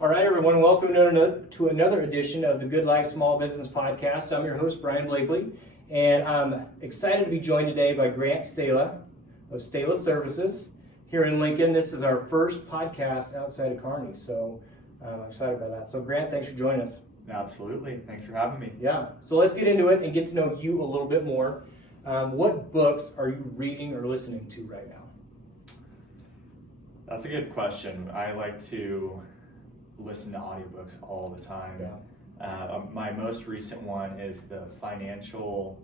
All right, everyone, welcome to another edition of the Good Life Small Business Podcast. I'm your host, Brian Blakely, and I'm excited to be joined today by Grant Stahla of Stahla Services here in Lincoln. This is our first podcast outside of Kearney, so I'm excited about that. So Grant, thanks for joining us. Absolutely. Thanks for having me. Yeah, so let's get into it and get to know you a little bit more. What books are you reading or listening to right now? That's a good question. I like to listen to audiobooks all the time. Yeah. My most recent one is the financial,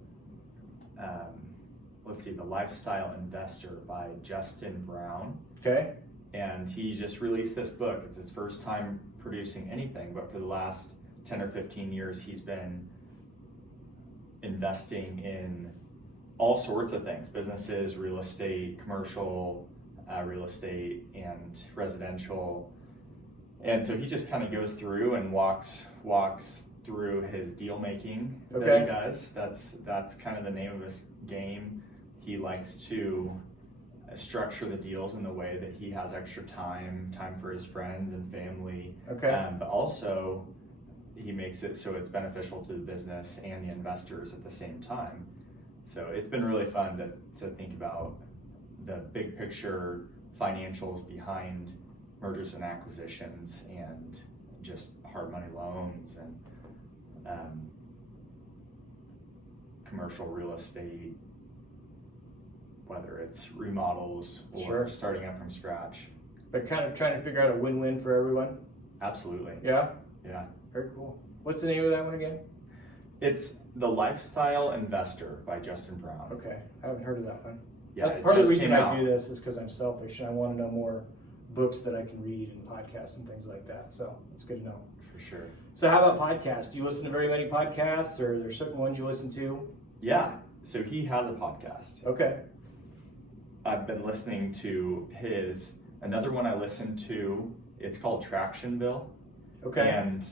The Lifestyle Investor by Justin Brown. Okay. And he just released this book. It's his first time producing anything, but for the last 10 or 15 years, he's been investing in all sorts of things: businesses, real estate, commercial real estate, and residential. And so he just kind of goes through and walks through his deal making that he does. That's kind of the name of his game. He likes to structure the deals in the way that he has extra time for his friends and family. Okay. But also he makes it so it's beneficial to the business and the investors at the same time. So it's been really fun to think about the big picture financials behind mergers and acquisitions and just hard money loans and commercial real estate, whether it's remodels or starting up from scratch. But kind of trying to figure out a win-win for everyone? Absolutely. Yeah? Yeah. Very cool. What's the name of that one again? It's The Lifestyle Investor by Justin Brown. Okay, I haven't heard of that one. Yeah, Part of the reason I do this is because I'm selfish and I want to know more books that I can read and podcasts and things like that. So it's good to know. For sure. So how about podcasts? Do you listen to very many podcasts, or are there certain ones you listen to? Yeah. So he has a podcast. Okay. I've been listening to another one I listened to. It's called Tractionville. Okay. And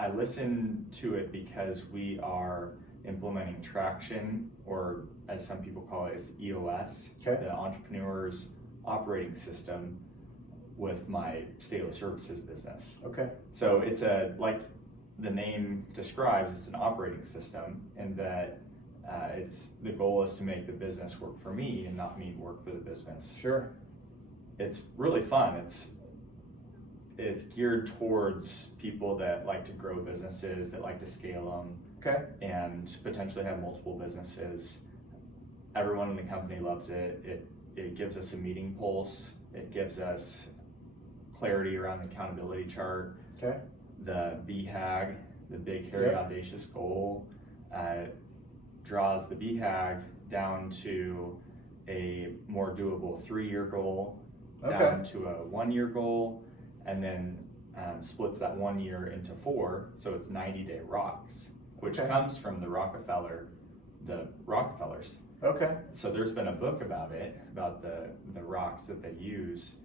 I listen to it because we are implementing Traction, or as some people call it, it's EOS, the Entrepreneur's Operating System, with my Stahla Services business. Okay. So it's like the name describes, it's an operating system, and that the goal is to make the business work for me and not me work for the business. Sure. It's really fun. It's geared towards people that like to grow businesses, that like to scale them, and potentially have multiple businesses. Everyone in the company loves it. It gives us a meeting pulse. It gives us clarity around the accountability chart. Okay. The BHAG, the Big Hairy Audacious Goal, draws the BHAG down to a more doable 3-year goal, down to a 1-year goal, and then splits that 1 year into 4, so it's 90-day rocks, which comes from the Rockefellers. Okay. So there's been a book about it, about the rocks that they use.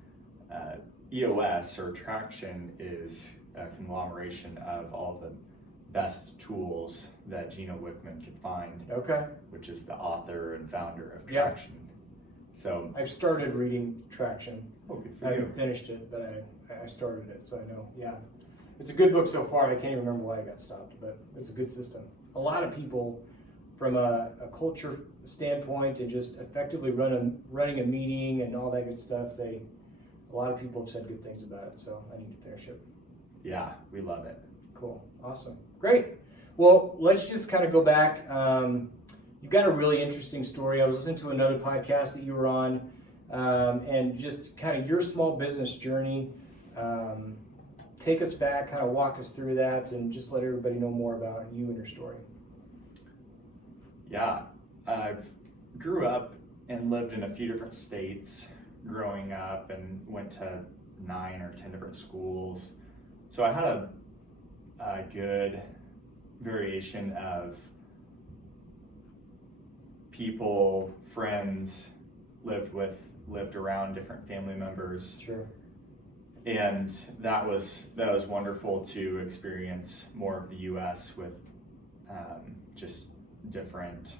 EOS, or Traction, is a conglomeration of all the best tools that Gino Wickman could find, which is the author and founder of Traction. So I've started reading Traction. good for I you. haven't finished it, but I started it, so I know. Yeah, it's a good book so far. I can't even remember why I got stopped, but it's a good system. A lot of people, from a culture standpoint and just effectively running a meeting and all that good stuff, a lot of people have said good things about it, so I need to finish it. Yeah, we love it. Cool. Awesome. Great. Well, let's just kind of go back. You've got a really interesting story. I was listening to another podcast that you were on, and just kind of your small business journey. Take us back, kind of walk us through that, and just let everybody know more about you and your story. Yeah, I grew up and lived in a few different states growing up, and went to 9 or 10 different schools. So I had a good variation of people, friends, lived around different family members. Sure. And that was wonderful to experience more of the U.S. with just different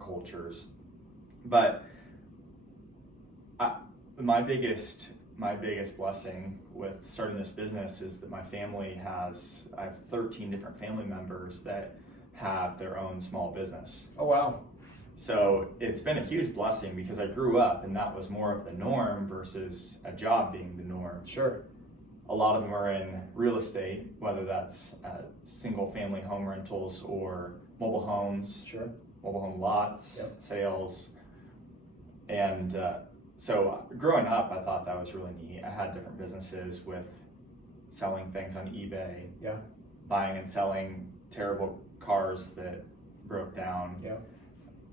cultures. But my biggest my biggest blessing with starting this business is that I have 13 different family members that have their own small business. Oh, wow. So it's been a huge blessing because I grew up and that was more of the norm versus a job being the norm. Sure. A lot of them are in real estate, whether that's single family home rentals or mobile homes, Sure. mobile home lots, Yep. sales. And so growing up, I thought that was really neat. I had different businesses with selling things on eBay, Yeah. buying and selling terrible cars that broke down, Yeah.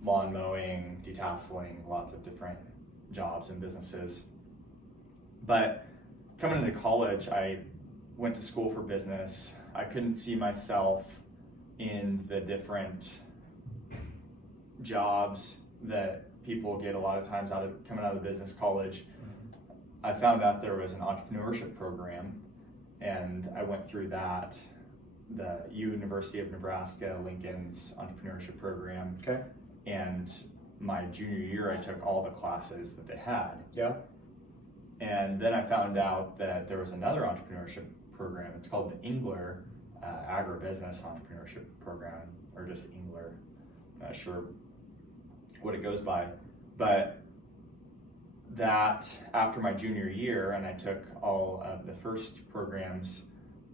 lawn mowing, detasseling, lots of different jobs and businesses. But coming into college, I went to school for business. I couldn't see myself in the different jobs that people get a lot of times coming out of business college. I found out there was an entrepreneurship program, and I went through that, the University of Nebraska Lincoln's entrepreneurship program. Okay. And my junior year, I took all the classes that they had. Yeah. And then I found out that there was another entrepreneurship program. It's called the Engler Agribusiness Entrepreneurship Program, or just Engler. Not sure what it goes by. But that after my junior year, and I took all of the first program's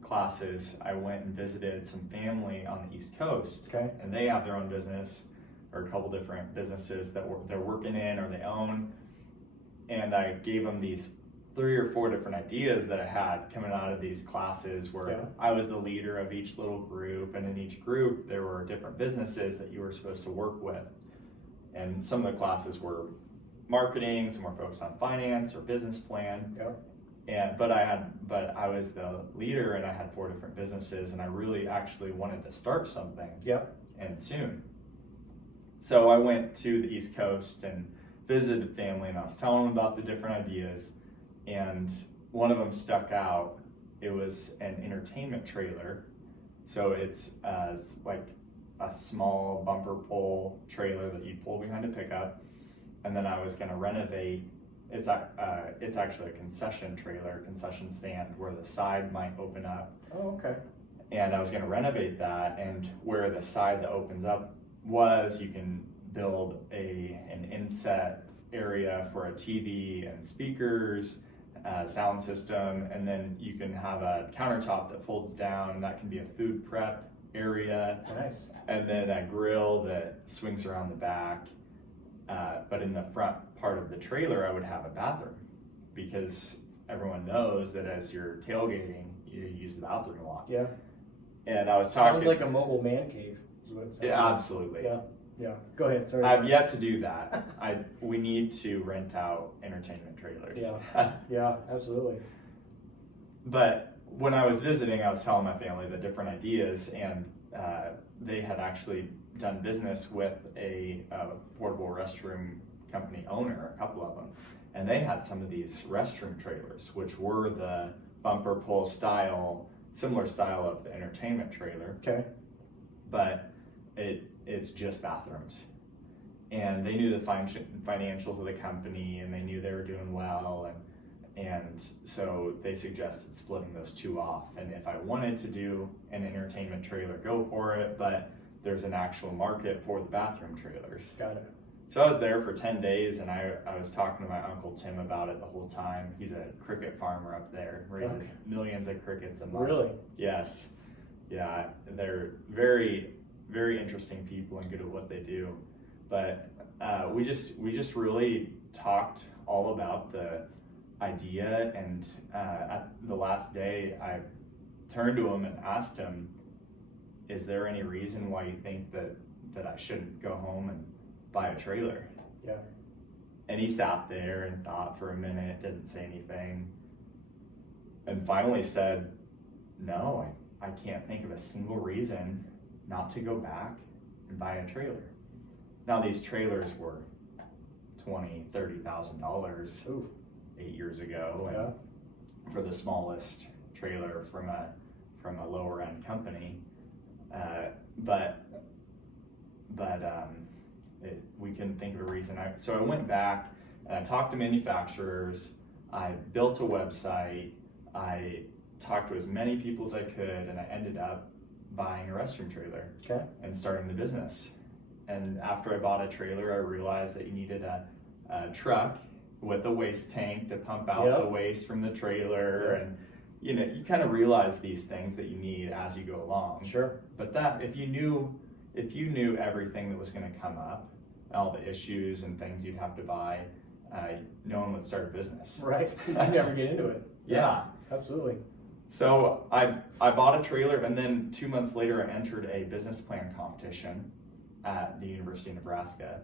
classes, I went and visited some family on the East Coast. Okay. And they have their own business, or a couple different businesses that they're working in or they own. And I gave them these 3 or 4 different ideas that I had coming out of these classes where Yeah. I was the leader of each little group, and in each group there were different businesses that you were supposed to work with. And some of the classes were marketing, some were focused on finance or business plan. Yeah. But I was the leader and I had 4 different businesses, and I really actually wanted to start something. Yeah. And soon. So I went to the East Coast and visited family, and I was telling them about the different ideas, and one of them stuck out. It was an entertainment trailer. So it's like a small bumper pull trailer that you pull behind a pickup, and then I was going to renovate. It's actually a concession stand where the side might open up. Oh, okay. And I was going to renovate that, and where the side that opens up was, you can build an inset area for a TV and speakers, sound system, and then you can have a countertop that folds down, and that can be a food prep area. Nice. And then a grill that swings around the back. But in the front part of the trailer, I would have a bathroom, because everyone knows that as you're tailgating, you use the bathroom a lot. Yeah. And I was talking. Sounds like a mobile man cave. Is what it sounds Yeah, like. absolutely. Yeah. Yeah. Go ahead. Sorry. I've yet to do that. We need to rent out entertainment trailers. Yeah. Yeah. Absolutely. But when I was visiting, I was telling my family the different ideas, and they had actually done business with a portable restroom company owner, a couple of them, and they had some of these restroom trailers, which were the bumper pull style, similar style of the entertainment trailer. Okay. But it's just bathrooms. And they knew the financials of the company, and they knew they were doing well, and so they suggested splitting those 2 off. And if I wanted to do an entertainment trailer, go for it, but there's an actual market for the bathroom trailers. Got it. So I was there for 10 days, and I was talking to my Uncle Tim about it the whole time. He's a cricket farmer up there, raises millions of crickets a month. Really? Yes. Yeah, they're very, very interesting people and good at what they do. But we just really talked all about the idea, and at the last day, I turned to him and asked him, is there any reason why you think that I shouldn't go home and buy a trailer? Yeah. And he sat there and thought for a minute, didn't say anything, and finally said, no, I can't think of a single reason not to go back and buy a trailer. Now, these trailers were $20,000, $30,000 8 years ago, and for the smallest trailer from a lower end company. We couldn't think of a reason. So I went back and I talked to manufacturers. I built a website, I talked to as many people as I could, and I ended up buying a restroom trailer and starting the business. And after I bought a trailer, I realized that you needed a truck with a waste tank to pump out the waste from the trailer. And you kind of realize these things that you need as you go along. Sure. But that if you knew everything that was going to come up, all the issues and things you'd have to buy, no one would start a business. Right. You never get into it. Yeah. Absolutely. So I bought a trailer, and then 2 months later I entered a business plan competition at the University of Nebraska.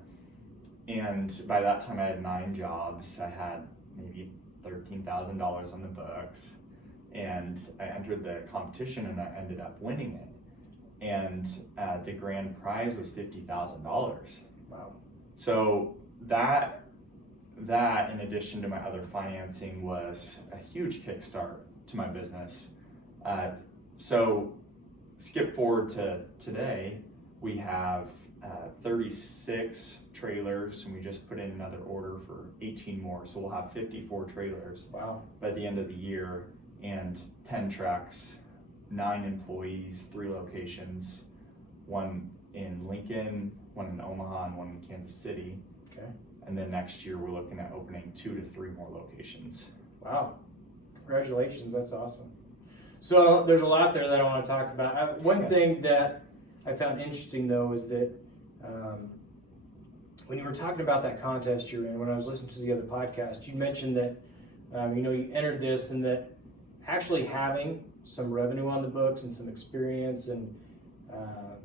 And by that time I had 9 jobs. I had maybe $13,000 on the books. And I entered the competition and I ended up winning it. And the grand prize was $50,000. Wow. So that in addition to my other financing was a huge kickstart to my business. So skip forward to today, we have 36 trailers, and we just put in another order for 18 more. So we'll have 54 trailers by the end of the year, and 10 trucks, 9 employees, 3 locations, 1 in Lincoln, 1 in Omaha, and 1 in Kansas City. Okay. And then next year we're looking at opening 2 to 3 more locations. Wow. Congratulations, that's awesome. So there's a lot there that I want to talk about. One thing that I found interesting though is that when you were talking about that contest you're in, when I was listening to the other podcast, you mentioned that you entered this and that actually having some revenue on the books and some experience and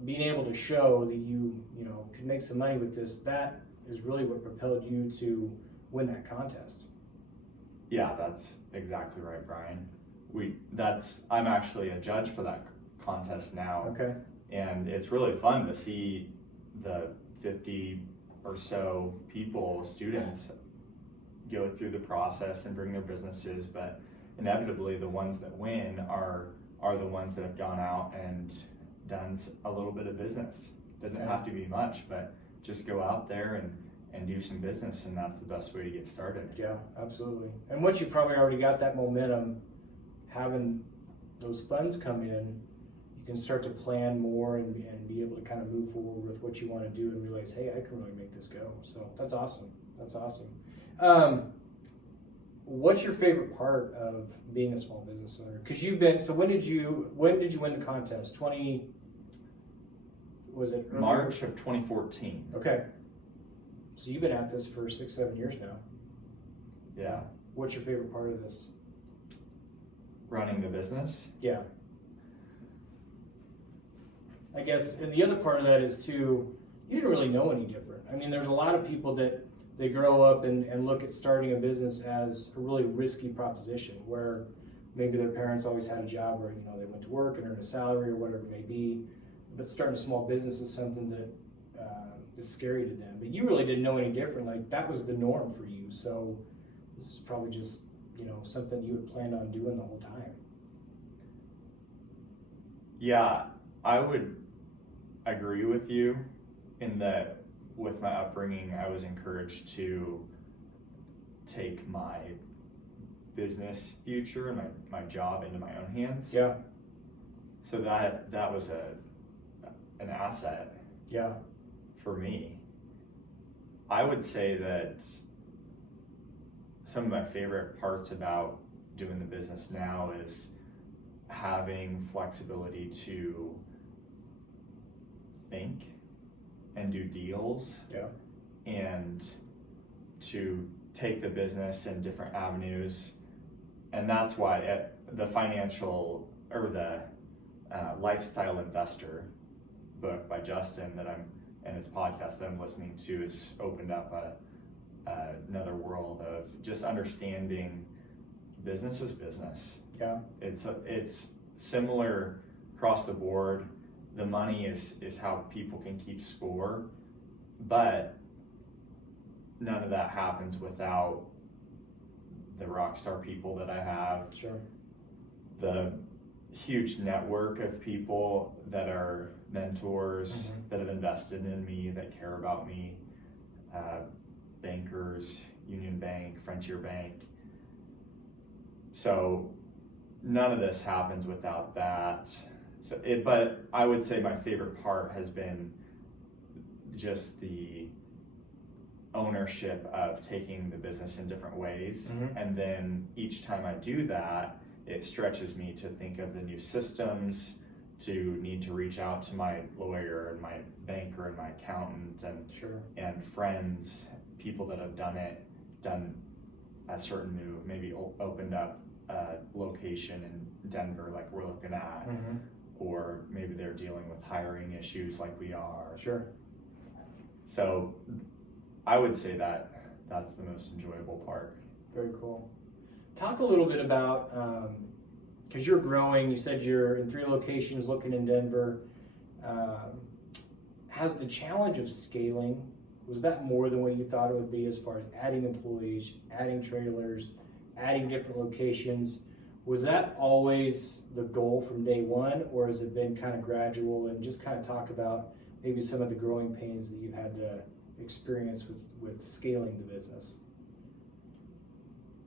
being able to show that you could make some money with this, that is really what propelled you to win that contest. Yeah, that's exactly right, Brian. I'm actually a judge for that contest now. Okay. And it's really fun to see the 50 or so people, students, go through the process and bring their businesses, but inevitably the ones that win are the ones that have gone out and done a little bit of business. Doesn't have to be much, but just go out there and do some business, and that's the best way to get started. Yeah, absolutely. And once you probably already got that momentum, having those funds come in, you can start to plan more and be able to kind of move forward with what you want to do and realize, hey, I can really make this go. So that's awesome. That's awesome. What's your favorite part of being a small business owner? Because when did you win the contest? Was it earlier? March of 2014. Okay. So you've been at this for 6-7 years now. Yeah. What's your favorite part of this? Running the business? Yeah. I guess, and the other part of that is too, you didn't really know any different. I mean, there's a lot of people that they grow up and look at starting a business as a really risky proposition where maybe their parents always had a job where, they went to work and earned a salary or whatever it may be. But starting a small business is something that is scary to them. But you really didn't know any different. Like, that was the norm for you. So this is probably just, something you had planned on doing the whole time. Yeah, I would agree with you in that with my upbringing, I was encouraged to take my business future and my job into my own hands. Yeah. So that was an asset. Yeah. For me. I would say that some of my favorite parts about doing the business now is having flexibility to think and do deals. Yeah. And to take the business in different avenues. And that's why the financial or the lifestyle investor book by Justin and his podcast that I'm listening to has opened up another world of just understanding business is business. Yeah. It's similar across the board. The money is how people can keep score, but none of that happens without the rock star people that I have. Sure. The huge network of people that are mentors, that have invested in me, that care about me, bankers, Union Bank, Frontier Bank. So none of this happens without that. But I would say my favorite part has been just the ownership of taking the business in different ways. And then each time I do that, it stretches me to think of the new systems, to need to reach out to my lawyer and my banker and my accountant and friends, people that have done a certain move, maybe opened up a location in Denver like we're looking at, or maybe they're dealing with hiring issues like we are. So I would say that's the most enjoyable part. Very cool. Talk a little bit about, because you're growing, you said you're in 3 locations looking in Denver. Has the challenge of scaling, was that more than what you thought it would be as far as adding employees, adding trailers, adding different locations? Was that always the goal from day one, or has it been kind of gradual? And just kind of talk about maybe some of the growing pains that you've had to experience with scaling the business.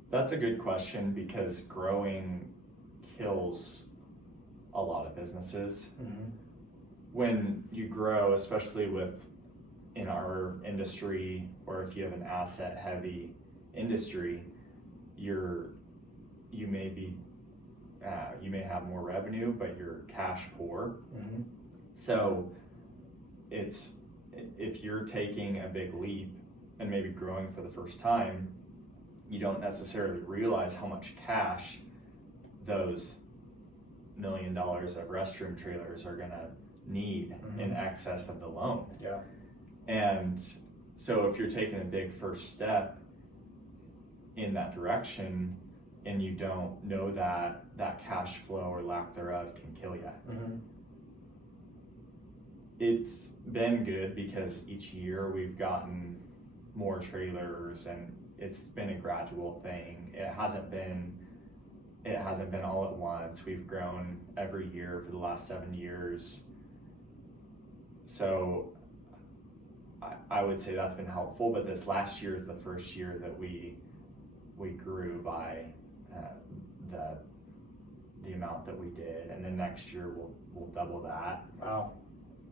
That's a good question, because growing kills a lot of businesses. When you grow, especially in our industry, or if you have an asset heavy industry, you may have more revenue, but you're cash poor. So if you're taking a big leap and maybe growing for the first time, you don't necessarily realize how much cash those $1 million of restroom trailers are gonna need in excess of the loan. And so if you're taking a big first step in that direction and you don't know that cash flow or lack thereof can kill you. It's been good because each year we've gotten more trailers, and it's been a gradual thing. It hasn't been all at once. We've grown every year for the last 7 years. So I would say that's been helpful, but this last year is the first year that we grew by the amount that we did, and then next year we'll double that. Wow.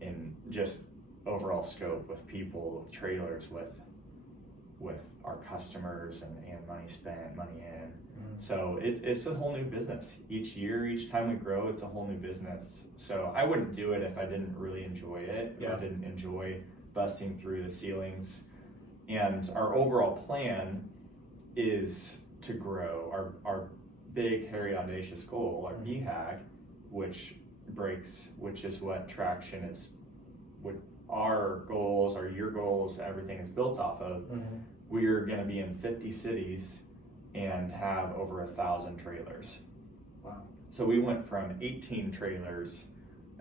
In just overall scope, with people, with trailers, with our customers, and money spent, money in. So it's a whole new business. Each year, each time we grow, it's a whole new business. So I wouldn't do it if I didn't really enjoy it, if I didn't enjoy busting through the ceilings. And our overall plan is to grow. Our big, hairy, audacious goal, our BHAG, which is what traction is, what our goals, your goals, everything is built off of. We're going to be in 50 cities and have over 1,000 trailers. Wow. So we went from 18 trailers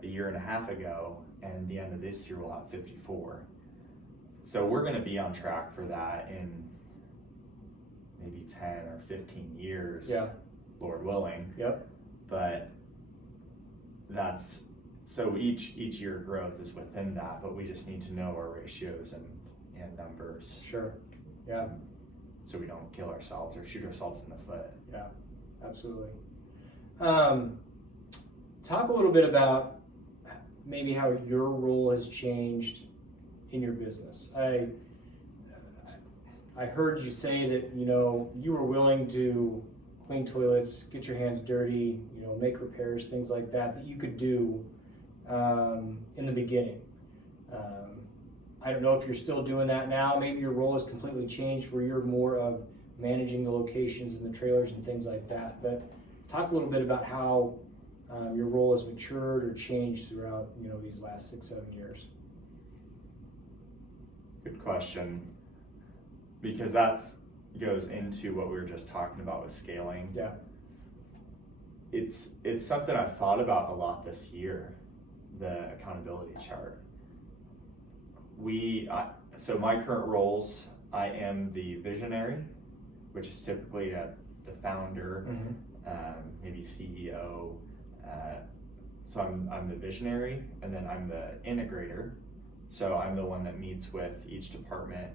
a year and a half ago, and the end of this year we'll have 54. So we're going to be on track for that in maybe 10 or 15 years, Lord willing. But that's, so each year growth is within that, but we just need to know our ratios and numbers. So we don't kill ourselves or shoot ourselves in the foot. Absolutely. Talk a little bit about maybe how your role has changed in your business. I heard you say that, you were willing to clean toilets, get your hands dirty, make repairs, things like that you could do in the beginning. I don't know if you're still doing that now. Maybe your role has completely changed where you're more of managing the locations and the trailers and things like that. But talk a little bit about how your role has matured or changed throughout these last 6-7 years. Good question, because that goes into what we were just talking about with scaling. It's something I've thought about a lot this year, the accountability chart. So my current roles, I am the visionary, which is typically the founder, maybe CEO. So I'm the visionary, and then I'm the integrator. So I'm the one that meets with each department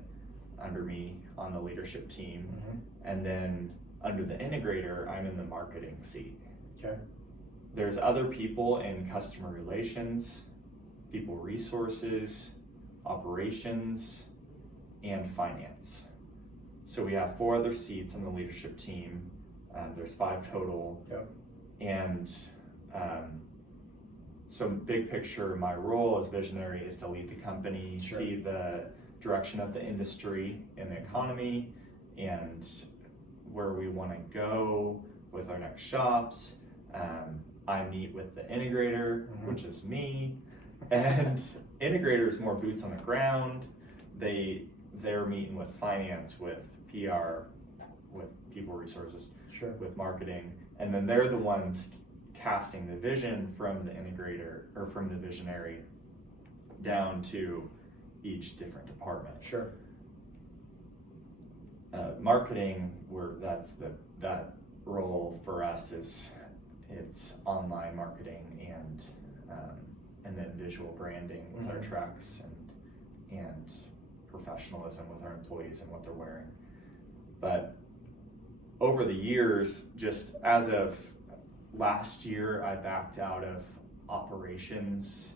under me on the leadership team. And then under the integrator, I'm in the marketing seat. Okay. There's other people in customer relations, people resources, operations, and finance. So we have 4 other seats on the leadership team. There's 5 total. Yep. And so big picture, my role as visionary is to lead the company, Sure. see the direction of the industry and the economy, and where we want to go with our next shops. I meet with the integrator, which is me, and integrator is more boots on the ground. They're meeting with finance, with PR, with people resources, Sure. with marketing, and then they're the ones casting the vision from the integrator or from the visionary down to each different department. Sure. Marketing, that role for us is it's online marketing and then visual branding with our trucks and professionalism with our employees and what they're wearing. But over the years, just as of last year, I backed out of operations.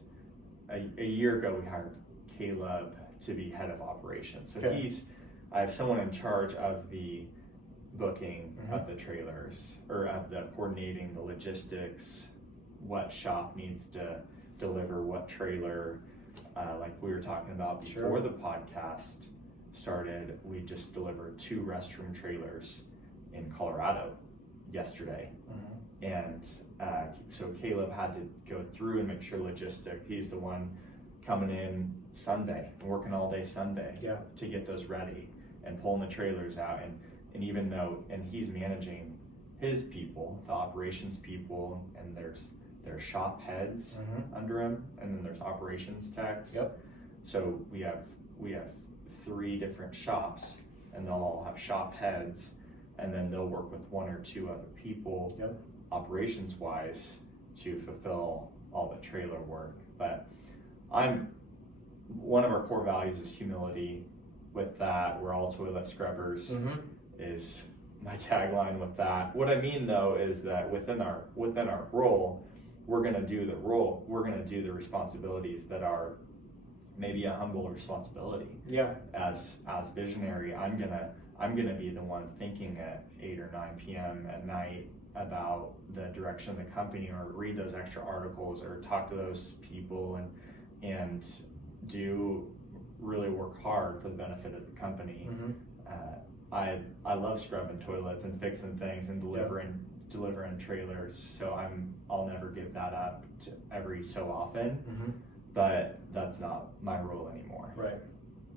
A year ago, we hired Caleb to be head of operations. So Okay. I have someone in charge of the booking of the trailers, or of the coordinating the logistics, what shop needs to deliver what trailer. Like we were talking about before Sure. the podcast started, we just delivered 2 restroom trailers in Colorado yesterday. And so Caleb had to go through and make sure logistic. He's the one coming in Sunday, working all day Sunday to get those ready and pulling the trailers out. And even though, and he's managing his people, the operations people, and there's shop heads under him, and then there's operations techs. Yep. So we have 3 different shops, and they'll all have shop heads, and then they'll work with 1 or 2 other people, operations wise, to fulfill all the trailer work. But one of our core values is humility. With that, we're all toilet scrubbers is my tagline with that. What I mean though is that within our role, we're gonna do the responsibilities that are maybe a humble responsibility. Yeah. As visionary, I'm gonna be the one thinking at 8 or 9 p.m. at night about the direction of the company, or read those extra articles, or talk to those people, and do really work hard for the benefit of the company. I love scrubbing toilets and fixing things and delivering trailers, so I'll never give that up every so often. But that's not my role anymore. Right.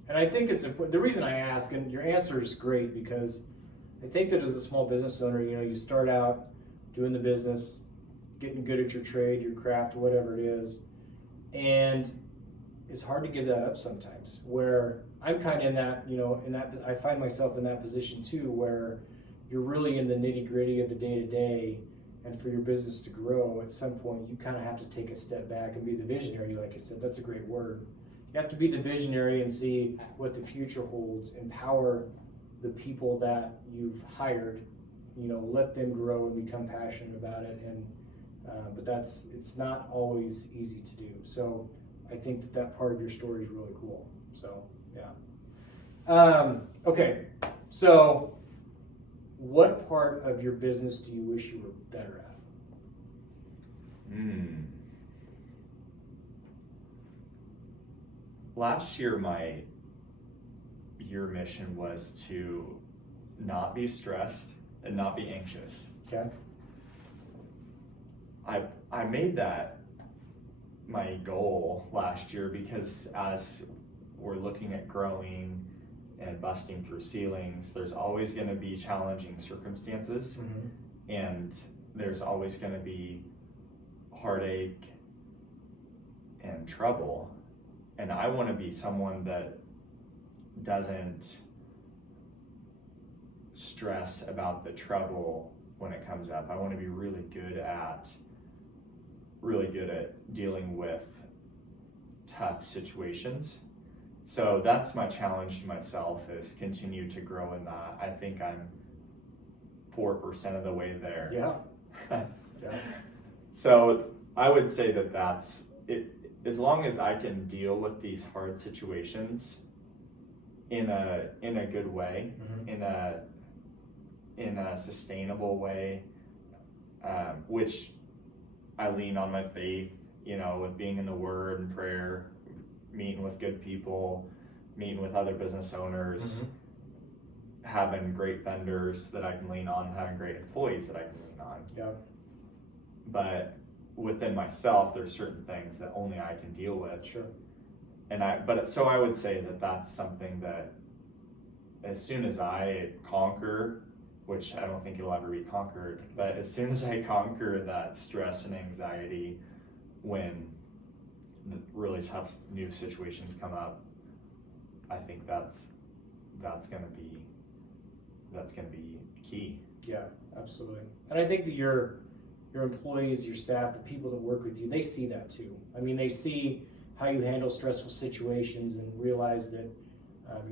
And I think it's important. The reason I ask, and your answer is great, because I think that as a small business owner, you start out doing the business, getting good at your trade, your craft, whatever it is, and it's hard to give that up sometimes. Where I'm kind of in that I find myself in that position too, where you're really in the nitty gritty of the day to day, and for your business to grow, at some point you kind of have to take a step back and be the visionary. Like I said, that's a great word. You have to be the visionary and see what the future holds, empower the people that you've hired, let them grow and become passionate about it. And but it's not always easy to do. So I think that part of your story is really cool. So yeah. Okay, so what part of your business do you wish you were better at? Last year, my year mission was to not be stressed and not be anxious. Okay. I made that my goal last year, because as we're looking at growing and busting through ceilings, there's always going to be challenging circumstances, and there's always going to be heartache and trouble. And I want to be someone that doesn't stress about the trouble when it comes up. I want to be really good at dealing with tough situations. So that's my challenge to myself, is continue to grow in that. I think 4% of the way there. Yeah. Yeah. So I would say that that's it. As long as I can deal with these hard situations in a good way, in a sustainable way, which I lean on my faith, with being in the Word and prayer, meeting with good people, meeting with other business owners, having great vendors that I can lean on, having great employees that I can lean on. Yeah. But within myself, there's certain things that only I can deal with. Sure. So I would say that that's something that as soon as I conquer, which I don't think it'll ever be conquered, but as soon as I conquer that stress and anxiety when the really tough new situations come up, I think that's gonna be key. Yeah, absolutely. And I think that your employees, your staff, the people that work with you, they see that too. I mean, they see how you handle stressful situations and realize that,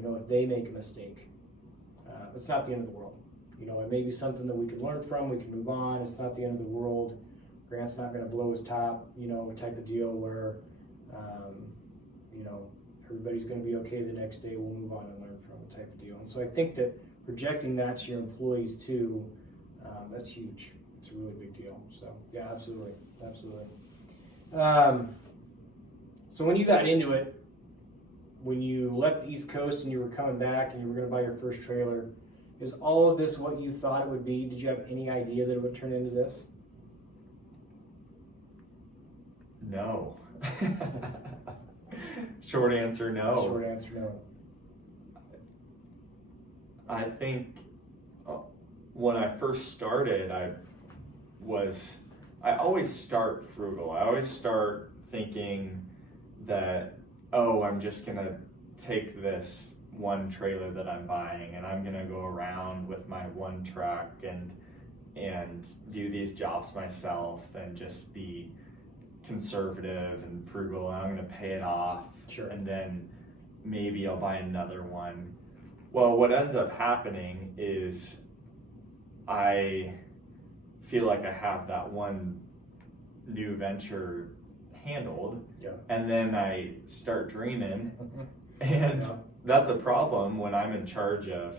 if they make a mistake, it's not the end of the world. It may be something that we can learn from, we can move on. It's not the end of the world. Grant's not going to blow his top, type of deal where, everybody's going to be okay the next day. We'll move on and learn from it type of deal. And so I think that projecting that to your employees too, that's huge. It's a really big deal. So yeah, absolutely. So when you got into it, when you left the East Coast and you were coming back and you were going to buy your first trailer, is all of this what you thought it would be? Did you have any idea that it would turn into this? No. Short answer, no. Short answer, no. I think when I first started, I always start frugal. I always start thinking that, I'm just gonna take this one trailer that I'm buying and I'm gonna go around with my one truck and do these jobs myself and just be conservative and frugal, and I'm gonna pay it off. Sure. And then maybe I'll buy another one. Well, what ends up happening is I feel like I have that one new venture handled, and then I start dreaming, and that's a problem when I'm in charge of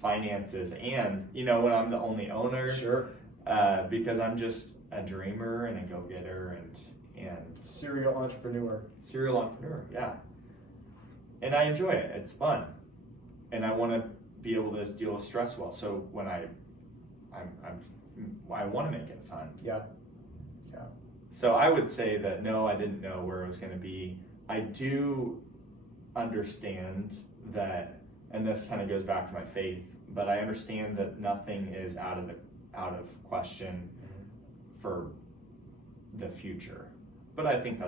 finances and when I'm the only owner. Sure. Because I'm just a dreamer and a go-getter and serial entrepreneur, yeah. And I enjoy it. It's fun, and I want to be able to deal with stress well. So when I want to make it fun. Yeah. So I would say that no, I didn't know where it was going to be. I do understand that, and this kind of goes back to my faith, but I understand that nothing is out of question for the future. But I think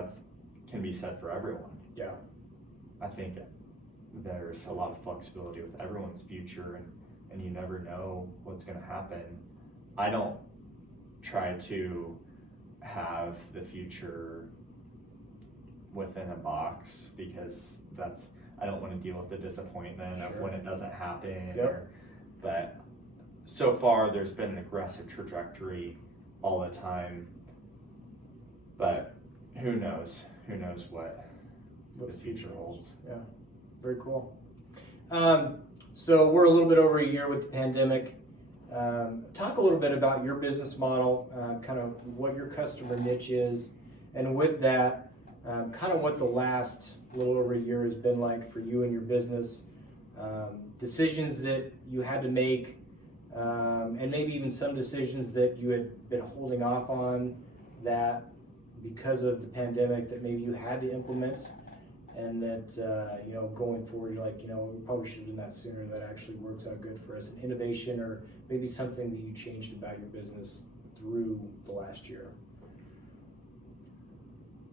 can be said for everyone. Yeah. I think there's a lot of flexibility with everyone's future, and you never know what's going to happen. I don't try to have the future within a box because I don't want to deal with the disappointment of when it doesn't happen. But so far there's been an aggressive trajectory all the time, but who knows what the future holds. Yeah, very cool. So we're a little bit over a year with the pandemic. Talk a little bit about your business model, kind of what your customer niche is, and with that, kind of what the last little over a year has been like for you and your business, decisions that you had to make, and maybe even some decisions that you had been holding off on that because of the pandemic that maybe you had to implement, and that going forward you're like, we probably should have done that sooner. That actually works out good for us. An innovation or maybe something that you changed about your business through the last year.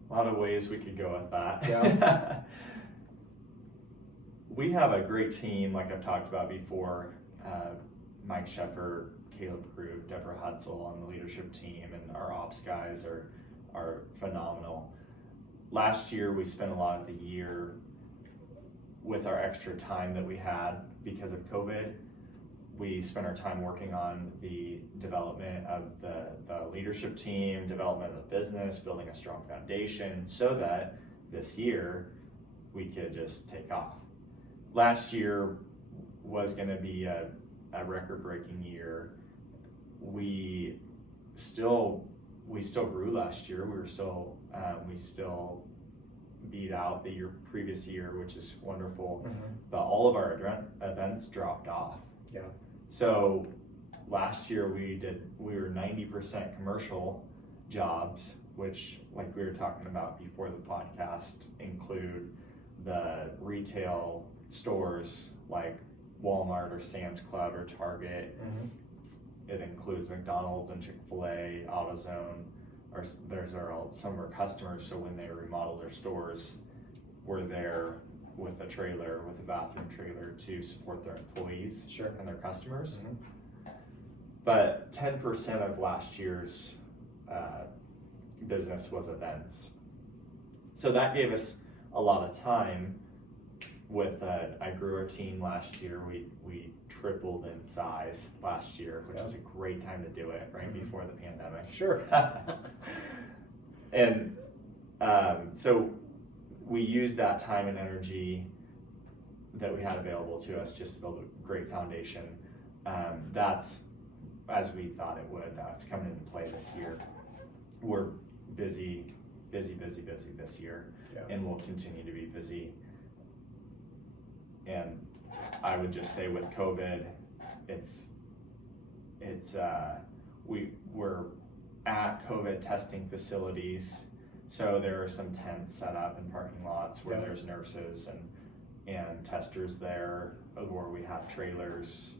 A lot of ways we could go with that. Yeah. We have a great team, like I've talked about before. Mike Sheffer, Caleb Groove, Deborah Hutzel on the leadership team, and our ops guys are phenomenal. Last year, we spent a lot of the year with our extra time that we had because of COVID. we spent our time working on the development of the leadership team, development of the business, building a strong foundation so that this year we could just take off. Last year was going to be a record-breaking year. We still grew last year. We still beat out the previous year, which is wonderful. But all of our events dropped off. Yeah. So last year we were 90% commercial jobs, which, like we were talking about before the podcast, include the retail stores like Walmart or Sam's Club or Target. It includes McDonald's and Chick-fil-A, AutoZone. Some of our customers, so when they remodel their stores, we're there with a trailer, with a bathroom trailer to support their employees and their customers. But 10% of last year's business was events. So that gave us a lot of time with, I grew our team last year. We tripled in size last year, which was a great time to do it, right before the pandemic. Sure. And so we used that time and energy that we had available to us just to build a great foundation. That's, as we thought it would, that's coming into play this year. We're busy this year, and we'll continue to be busy. And I would just say with COVID, we're at COVID testing facilities, so there are some tents set up in parking lots where there's nurses and testers there, where we have trailers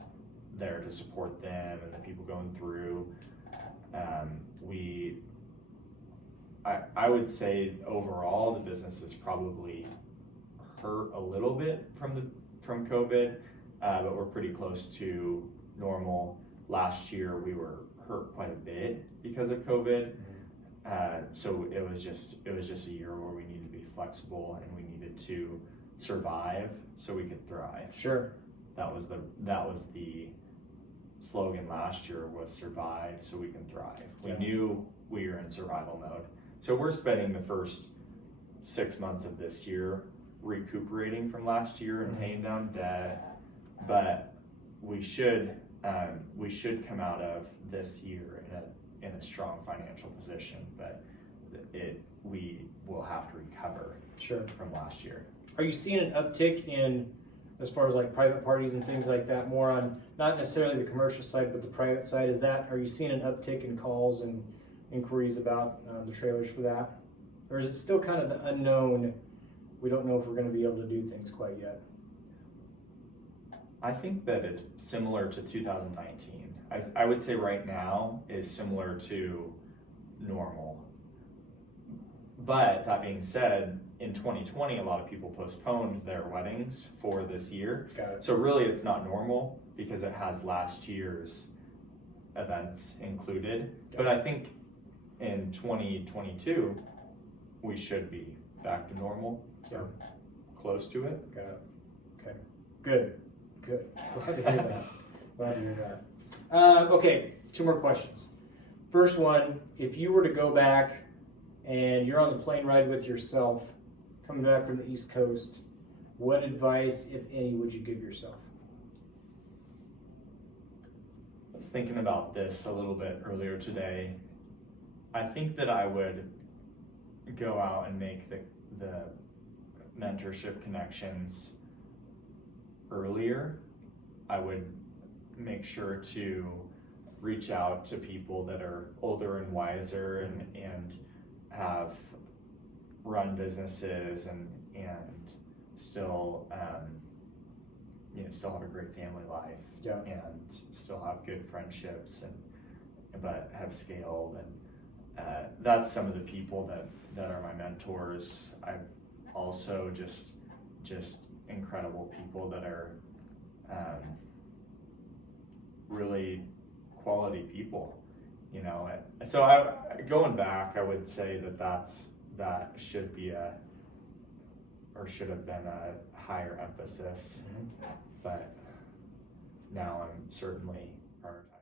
there to support them and the people going through. I would say overall the business is probably hurt a little bit from COVID, but we're pretty close to normal. Last year we were hurt quite a bit because of COVID, so it was just a year where we needed to be flexible and we needed to survive so we could thrive. Sure. That was the slogan last year, was survive so we can thrive. We knew we were in survival mode. So we're spending the first 6 months of this year recuperating from last year and paying down debt, but we should come out of this year in a strong financial position, but we will have to recover from last year. Are you seeing an uptick in, as far as like private parties and things like that, more on not necessarily the commercial side but the private side? Are you seeing an uptick in calls and inquiries about the trailers for that, or is it still kind of the unknown? We don't know if we're going to be able to do things quite yet. I think that it's similar to 2019. I would say right now is similar to normal. But that being said, in 2020, a lot of people postponed their weddings for this year. Got it. So really it's not normal because it has last year's events included. But I think in 2022, we should be back to normal, or close to it. Got it. Okay. Good. Glad to hear that. Okay, 2 more questions. First one, if you were to go back and you're on the plane ride with yourself, coming back from the East Coast, what advice, if any, would you give yourself? I was thinking about this a little bit earlier today. I think that I would go out and make the mentorship connections earlier. I would make sure to reach out to people that are older and wiser and have run businesses and still still have a great family life and still have good friendships but have scaled, and that's some of the people that are my mentors. I've also just incredible people that are really quality people, So going back, I would say that should be should have been a higher emphasis. But now I'm certainly prioritizing.